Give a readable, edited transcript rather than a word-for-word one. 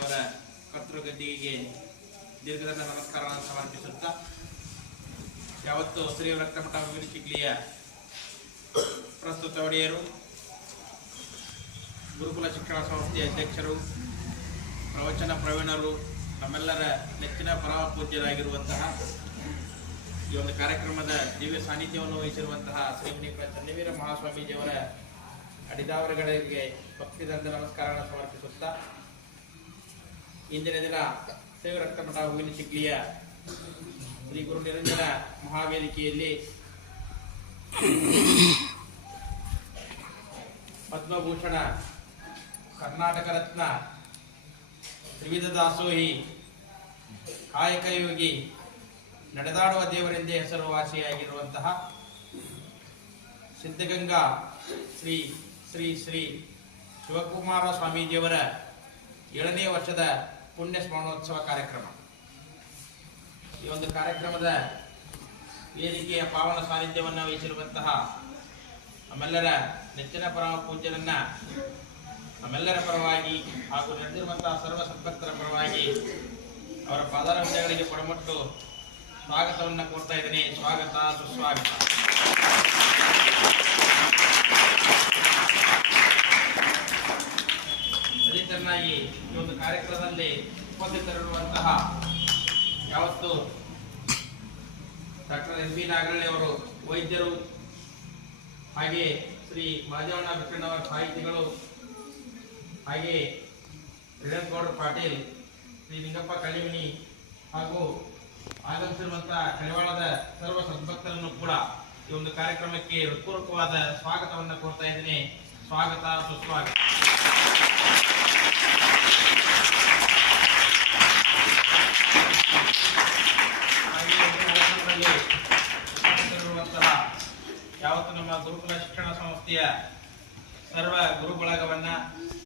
ಅವರ ಕರ್ತೃಗದ್ದಿಗೆ ದೀರ್ಘದಂಡ ನಮಸ್ಕಾರಗಳನ್ನು ಸಮರ್ಪಿಸುತ್ತಾ ಯಾವತ್ತು ಶ್ರೀ ರಕ್ತಮಠ ಚಿಕ್ಲಿಯ ಪ್ರಸ್ತುತ ಒಡೆಯರು, ಗುರುಕುಲ ಶಿಕ್ಷಣ ಸಂಸ್ಥೆಯ ಅಧ್ಯಕ್ಷರು, ಪ್ರವಚನ ಪ್ರವೀಣರು, ನಮ್ಮೆಲ್ಲರ ನೆಚ್ಚಿನ ಪರಮ ಪೂಜ್ಯರಾಗಿರುವಂತಹ ಈ ಒಂದು ಕಾರ್ಯಕ್ರಮದ ದಿವ್ಯ ಸಾನ್ನಿಧ್ಯವನ್ನು ವಹಿಸಿರುವಂತಹ ಶ್ರೀ ಚನ್ನವೀರ ಮಹಾಸ್ವಾಮೀಜಿಯವರ ಅಡಿದಾವರಗಳಿಗೆ ಭಕ್ತಿದಂಡ ನಮಸ್ಕಾರಗಳನ್ನು ಸಮರ್ಪಿಸುತ್ತಾ ಇಂದಿನ ದಿನ ಶ್ರೀ ರಕ್ತಮಠ ಚಿಕ್ಲಿಯ ಶ್ರೀ ಗುರು ನಿರಂಜನ ಮಹಾವೇದಿಕೆಯಲ್ಲಿ ಪದ್ಮಭೂಷಣ, ಕರ್ನಾಟಕ ರತ್ನ, ತ್ರಿವಿಧ ದಾಸೋಹಿ, ಕಾಯಕ ಯೋಗಿ, ನಡೆದಾಡುವ ದೇವರೆಂದೇ ಹೆಸರುವಾಸಿಯಾಗಿರುವಂತಹ ಸಿದ್ಧಗಂಗಾ ಶ್ರೀ ಶ್ರೀ ಶ್ರೀ ಶಿವಕುಮಾರ ಸ್ವಾಮೀಜಿಯವರ 7ನೇ ವರ್ಷದ ಪುಣ್ಯ ಸ್ಮರಣೋತ್ಸವ ಕಾರ್ಯಕ್ರಮ. ಈ ಒಂದು ಕಾರ್ಯಕ್ರಮದ ವೇದಿಕೆಯ ಪಾವನ ಸಾನ್ನಿಧ್ಯವನ್ನು ವಹಿಸಿರುವಂತಹ ನಮ್ಮೆಲ್ಲರ ನೆಚ್ಚಿನ ಪರಮ ಪೂಜ್ಯರನ್ನ ನಮ್ಮೆಲ್ಲರ ಪರವಾಗಿ ಹಾಗೂ ನಡೆದಿರುವಂತಹ ಸರ್ವ ಸದ್ಭಕ್ತರ ಪರವಾಗಿ ಅವರ ಪಾದಾರವಿಂದಗಳಿಗೆ ಕೊಡಮಟ್ಟು ಸ್ವಾಗತವನ್ನು ಕೋರ್ತಾ ಇದ್ದೀನಿ. ಸ್ವಾಗತ, ಸುಸ್ವಾಗತ. ಅದೇ ಚೆನ್ನಾಗಿ ಈ ಒಂದು ಕಾರ್ಯಕ್ರಮದಲ್ಲಿ ಉಪಸ್ಥಿತರಿರುವಂತಹ ಯಾವತ್ತು ಡಾಕ್ಟರ್ ಎಸ್ ಬಿ ನಾಗರಳ್ಳಿ ಅವರು ವೈದ್ಯರು, ಹಾಗೆ ಶ್ರೀ ಮಾದೇವಣ್ಣ ಬಿಟ್ಟಣ್ಣವರ ಸಾಹಿತಿಗಳು, ಹಾಗೆ ರೇಣಗೌಡ ಪಾಟೀಲ್, ಶ್ರೀ ಲಿಂಗಪ್ಪ ಕಳಿಮನಿ ಹಾಗೂ ಆಗಮಿಸಿರುವಂತಹ ಕಡಿವಾಳದ ಸರ್ವ ಸದ್ಭಕ್ತರನ್ನು ಕೂಡ ಈ ಒಂದು ಕಾರ್ಯಕ್ರಮಕ್ಕೆ ಹೃತ್ಪೂರ್ವಕವಾದ ಸ್ವಾಗತವನ್ನು ಕೋರ್ತಾ ಇದ್ದೀನಿ. ಸ್ವಾಗತ, ಸುಸ್ವಾಗತ. ಯಾವತ್ತು ನಮ್ಮ ಗುರುಕುಲ ಶಿಕ್ಷಣ ಸಂಸ್ಥೆಯ ಸರ್ವ ಗುರು ಬಳಗವನ್ನ